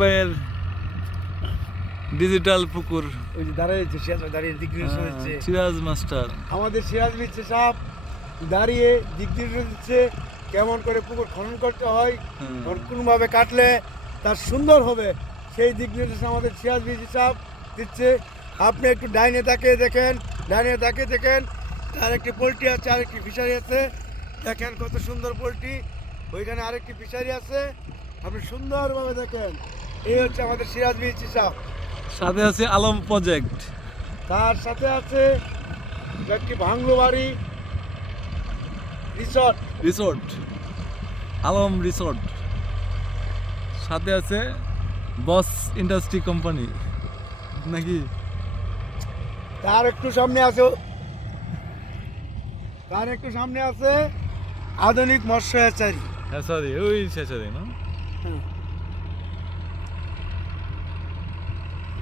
ভাইয়ের ডিজিটাল পুকুর ওই যে দাঁড়িয়েছে সিরাজ ভাই দাঁড়িয়ে দিক নির্দেশনা দিচ্ছে। সিরাজ মাস্টার আমাদের সিরাজ দিচ্ছে সাহেব দাঁড়িয়ে দিক নির্দেশনা দিচ্ছে কেমন করে পুকুর খনন করতে হয়, কোনভাবে কাটলে তার সুন্দর হবে সেই দিক নির্দেশনা আমাদের সিরাজ বিজি সাহেব দিচ্ছে। আপনি একটু ডাইনে তাকিয়ে দেখেন, ডাইনে তাকিয়ে দেখেন, তার একটি পোলট্রি আছে, আরেকটি ফিশারি আছে, দেখেন কত সুন্দর পোলট্রি। ওইখানে আরেকটি ফিশারি আছে, আপনি সুন্দরভাবে দেখেন। এই হচ্ছে আমাদের সিরাজ বিজি সাহেব। সাথে আছে আলম প্রজেক্ট, তার সাথে আছে একটি ভাঙ্গো বাড়ি রিসর্ট। Resort, Alam resort. সাথে আছে বস ইন্ডাস্ট্রি কোম্পানি নাকি? তার একটু সামনে আছে আধুনিক মৎস্য হ্যাচারি। হ্যাঁ সরি, ওই শেষে না